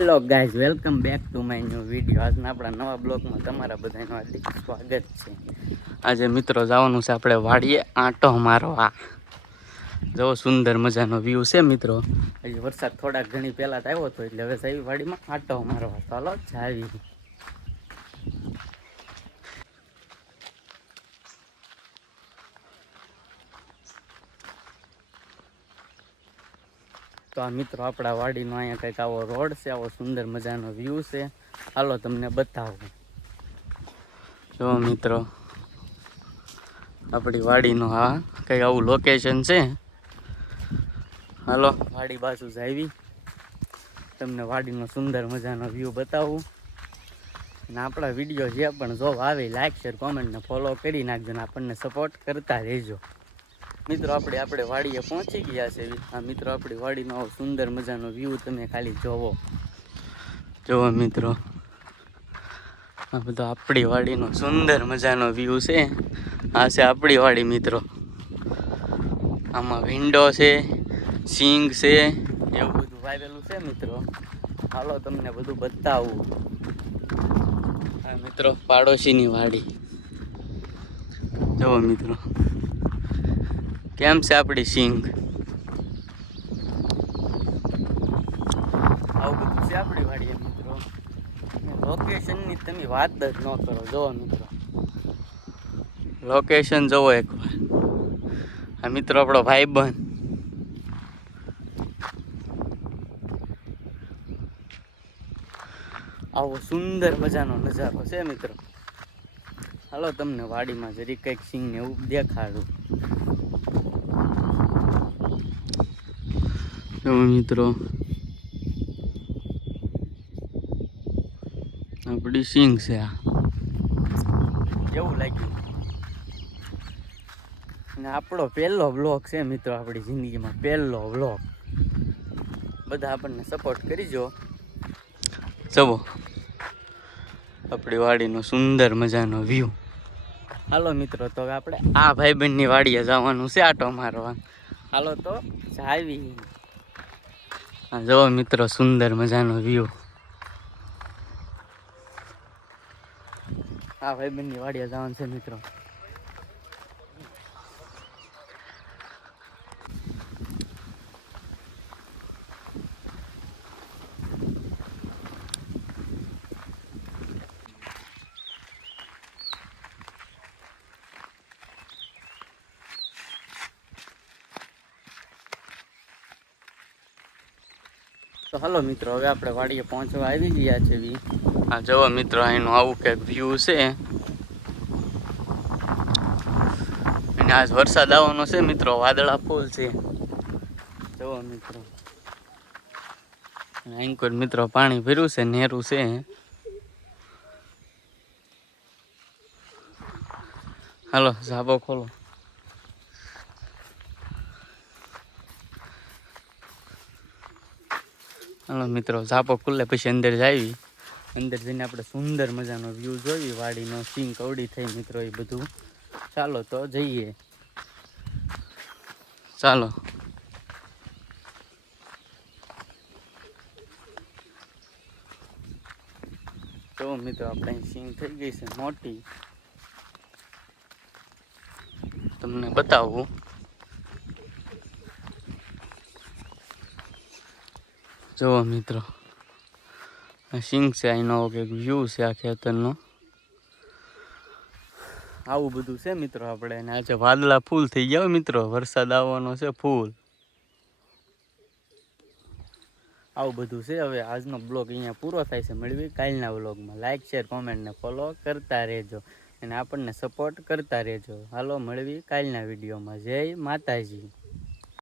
Hello guys, welcome back to my new video. આજના આપણા નવા બ્લોગમાં તમારા બધાનું હાર્દિક સ્વાગત છે. આજે મિત્રો જવાનું છે આપણે વાડીએ આંટો મારવા. જો સુંદર મજાનો વ્યૂ છે મિત્રો. હજી વરસાદ થોડાક ઘણી પહેલાં જ આવ્યો હતો, એટલે હવે સાહેબ વાડીમાં આંટો મારવા. ચાલો જાવી. તો આ મિત્રો આપણા વાડીનો અહીંયા કંઈક આવો રોડ છે, આવો સુંદર મજાનો વ્યૂ છે. હાલો તમને બતાવું. જો મિત્રો આપણી વાડીનો આ કંઈક આવું લોકેશન છે. હાલો વાડી બાજુ જાવી, તમને વાડીનો સુંદર મજાનો વ્યૂ બતાવું. અને આપણા વિડીયો જે પણ જો આવે લાઈક શેર કોમેન્ટ ને ફોલો કરી નાખજો ને આપણને સપોર્ટ કરતા રહેજો. મિત્રો આપણે વાડીએ પહોંચી ગયા છે. આ મિત્રો આપણી વાડીનો સુંદર મજાનો વ્યૂ તમે ખાલી જોવો મિત્રો. આ બધો આપણી વાડીનો સુંદર મજાનો વ્યૂ છે. આ છે આપણી વાડી મિત્રો. આમાં વિન્ડો છે, સિંગ છે, એવું બધું વાવેલું છે મિત્રો. હાલો તમને બધું બતાવું. હા મિત્રો, પાડોશીની વાડી જુઓ મિત્રો, કેમ છે આપણી સિંગ. આવું બધું છે આપણી વાડીએ મિત્રો. લોકેશનની તમે વાત જ ન કરો. જુઓ મિત્રો, લોકેશન જુઓ એકવાર. આ મિત્રો આપણો ભાઈબંધ. આવો સુંદર મજાનો નજારો છે મિત્રો. હાલો તમને વાડીમાં જરી કંઈક સિંગને એવું દેખાડું. મિત્રો આપણી સિંગ છે. આ એવું લાગ્યું. અને આપણો પહેલો બ્લોગ છે મિત્રો, આપણી જિંદગીમાં પહેલો બ્લોગ. બધા આપણને સપોર્ટ કરીજો. જુઓ આપણી વાડીનો સુંદર મજાનો વ્યૂ. હાલો મિત્રો, તો આપણે આ ભાઈબંધની વાડીએ જવાનું છે આંટો મારવા. હાલો તો જાવી. હા જુઓ મિત્રો, સુંદર મજાનો વ્યૂ. આ ભાઈબંધની વાડીએ જવાનું છે મિત્રો. તો હાલો મિત્રો, હવે આપણે વાડીએ પહોંચવા આવી ગયા છે. આ જુઓ મિત્રો, અહીંનું આવું કંઈક વ્યૂ છે. અને આજ વરસાદ આવવાનો છે મિત્રો, વાદળા ફૂલ છે. જુઓ મિત્રો, અહીં કોઈ મિત્રો પાણી ભર્યું છે, નેરું છે. હાલો ઝાબો ખોલો. હાલો મિત્રો, ઝાપો ખુલ્લે પછી અંદર જાવી. અંદર જઈને આપણે સુંદર મજાનો વ્યૂ જોઈ વાડીનો. સિંગ કવડી થઈ મિત્રો, એ બધું. ચાલો તો જઈએ. ચાલો. તો મિત્રો, આપણે સિંગ થઈ ગઈ છે મોટી. તમને બતાવું. જુઓ મિત્રો, આ સિંગ છે. અહીંનો કંઈક વ્યૂ છે આ ખેતરનો. આવું બધું છે મિત્રો આપણે. અને આજે વાદળા ફૂલ થઈ ગયા મિત્રો, વરસાદ આવવાનો છે ફૂલ. આવું બધું છે. હવે આજનો બ્લોગ અહીંયા પૂરો થાય છે. મળવી કાલના બ્લોગમાં. લાઈક શેર કોમેન્ટ ને ફોલો કરતા રહેજો અને આપણને સપોર્ટ કરતા રહેજો. હાલો મળવી કાલના વિડીયોમાં. જય માતાજી.